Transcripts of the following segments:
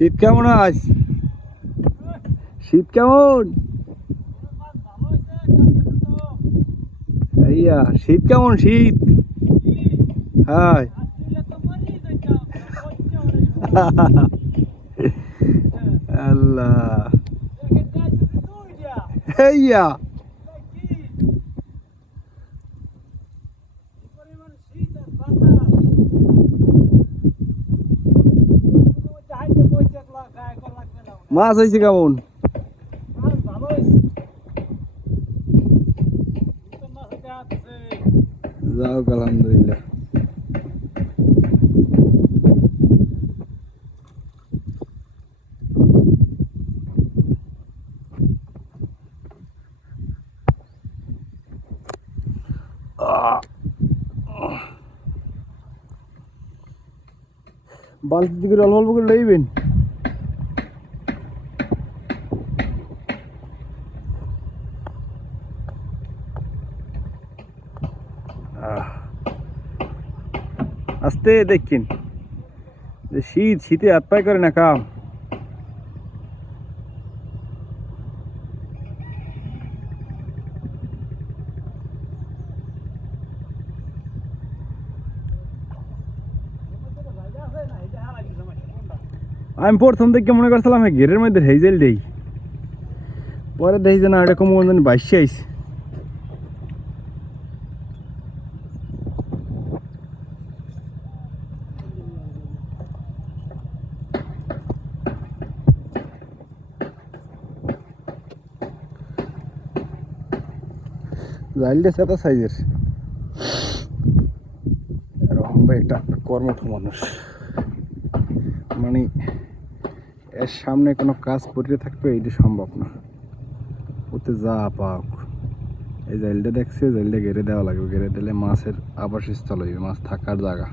শীত কেমন আজ? শীত কেমন? ইয়া শীত কেমন শীত? হ্যাঁ। আল্লাহ। ইয়া মাছ হয়েছে কেমন? যাও আলহামদুলিল্লাহ। বালতি দিকে অল্প অল্প করে লইবেন? আস্তে দেখছেন। যে শীত, শীতে হাত পায় করে না কাম। আমি প্রথম থেকে মনে করছিলাম, এই ঘেরের মধ্যে হেজেল দেই। পরে দেখি যে না, এটা কম বাইশে আইছে। জাইলটা সেটা সাইজের। রহম ভাই একটা কর্মঠ মানুষ। মানে এর সামনে কোনো কাজ পড়ে থাকবে, এইটা সম্ভব না। ওতে যা পাক। এই জাইলটা দেখছে, জাইলটা ঘেরে দেওয়া লাগবে। ঘেরে দিলে মাছের আবাসস্থল হইবে, মাছ থাকার জায়গা।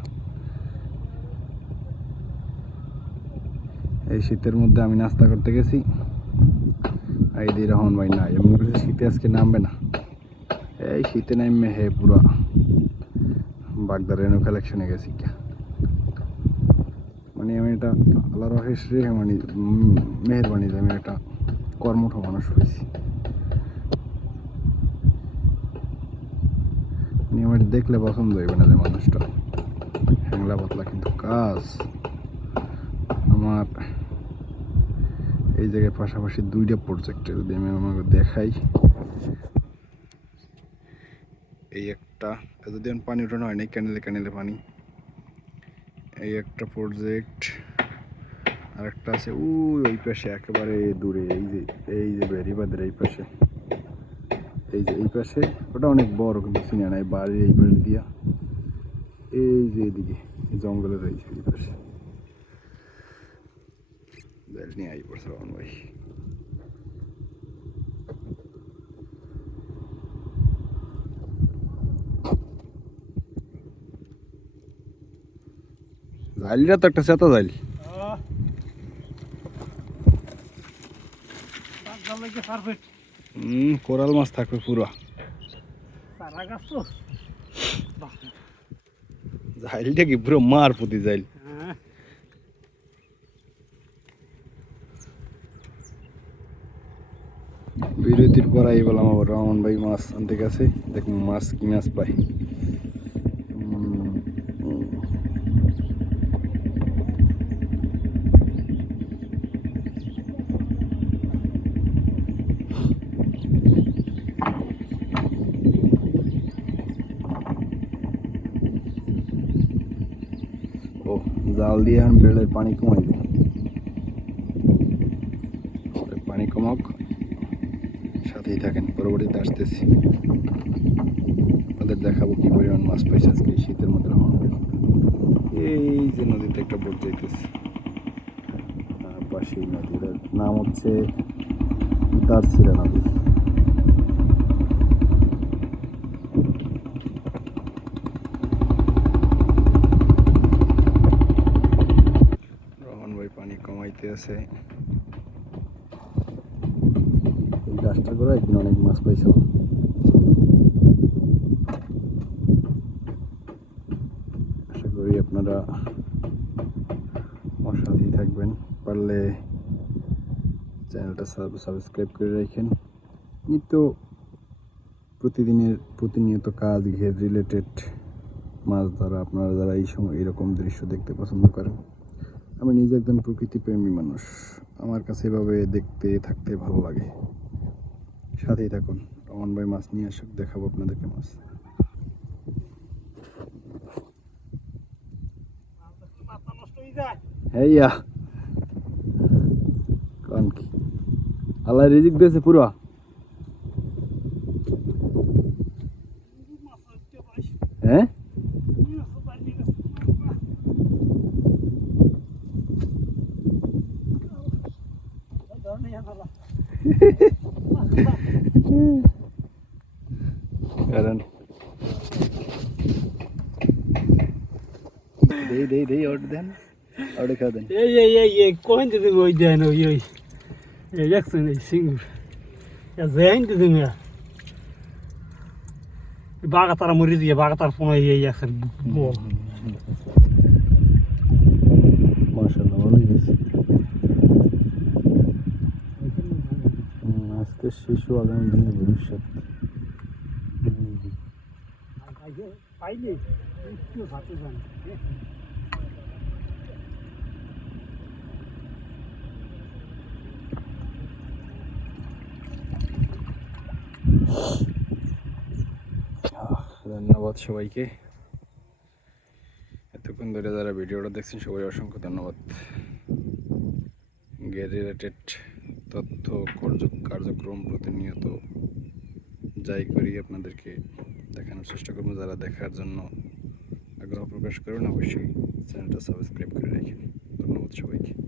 এই শীতের মধ্যে আমি নাস্তা করতে গেছি। এই দিয়ে রহমান ভাই না এমন করে শীতে আজকে নামবে না। এই শীতে নামবে হে পুরা বাগদা রেনু কালেকশনে গেছি মানে আমি এটা আল্লাহ রহেশ রেহমানি মেহরবানি যে আমি একটা কর্মঠ মানুষ হয়েছি। মানে আমার দেখলে পছন্দ হইবে না যে মানুষটা। হ্যাংলা পাতলা কিন্তু কাজ। আমার এই জায়গায় পাশাপাশি দুইটা প্রজেক্টে যদি আমি আমাকে দেখাই এই একটা এতদিন পানি উঠানো হয়নি ক্যানেলে ক্যানেলে পানি। এই একটা প্রজেক্ট আর একটা আছে ওই ওই পাশে, একেবারে দূরে, এই যে এই যে বেরিবাদের এই পাশে। এই যে, এই পাশে, ওটা অনেক বড়, কিন্তু চিনে না, এই বাড়ির এই পাশে দিয়া। এই যে এদিকে জঙ্গলের এই পাশে। নিয়ে আই পড়ছে ভাই জাইলটা তো একটা সেতা জাইল হুম কোরাল মাছ থাকবে পুরো। জাইলটা কি পুরো মার পুঁতি জাইল? বিরতির পর আই বললাম আবার রহমান ভাই মাছ আনতে গেছে। দেখুন মাছ কি মাছ পাই জাল দিয়ে এখন পানি কমাই দিই পানি কমাক, সাথেই থাকেন, পরবর্তীতে আসতেছি। আপনাদের দেখাবো কি পরিমাণ মাছ পাইছে আজকে শীতের মধ্যে এই যে নদীতে একটা বোট যাইতেছে। পাশেই নদীর নাম হচ্ছে দারছিরা নদী রহমান ভাই পানি কমাইতে আছে এই গাছটা করে একদিন অনেক মাছ পাইছিলাম। আশা করি আপনারা আমার সাথেই থাকবেন। পারলে চ্যানেলটা সাবস্ক্রাইব করে রাখেন। নিত্য প্রতিদিনের প্রতিনিয়ত কাজ ঘের রিলেটেড মাছ ধরা আপনারা যারা এই সময় এরকম দৃশ্য দেখতে পছন্দ করেন আমি নিজে একজন প্রকৃতি প্রেমী মানুষ। আমার কাছে এভাবে দেখতে, থাকতে ভালো লাগে। সাথেই থাকুন। রমন ভাই মাছ নিয়ে আসুক, দেখাবো আপনাদেরকে মাছ। হয়ে কোন কি? আল্লাহ রিজিক দিয়েছে পুরো। হ্যাঁ মাছ পাইনি গেছে ধরনের আনালা কারণ দেই দেই দেই অর্ডার দেন অর্ডার খাওয়া দেন এই এই এই এই কোন দিদি ওই দেন ওই ওই এই দেখছেন এই সিঙ্গুর জেন দিদি মিয়া বাগা তারা মরি দিয়ে বাগা তার ফোন এই এখন বল মাশাআল্লাহ ভালোই গেছে আজকে শিশু আগামী দিনের ভবিষ্যৎ যান। ধন্যবাদ সবাইকে। এতক্ষণ ধরে যারা ভিডিওটা দেখছেন, সবাই অসংখ্য ধন্যবাদ। গের রিলেটেড তথ্য, কার্যক্রম প্রতিনিয়ত যাই করি আপনাদেরকে। দেখানোর চেষ্টা করব। যারা দেখার জন্য আগ্রহ প্রকাশ করেন, অবশ্যই চ্যানেলটা সাবস্ক্রাইব করে রাখেন ধন্যবাদ সবাইকে।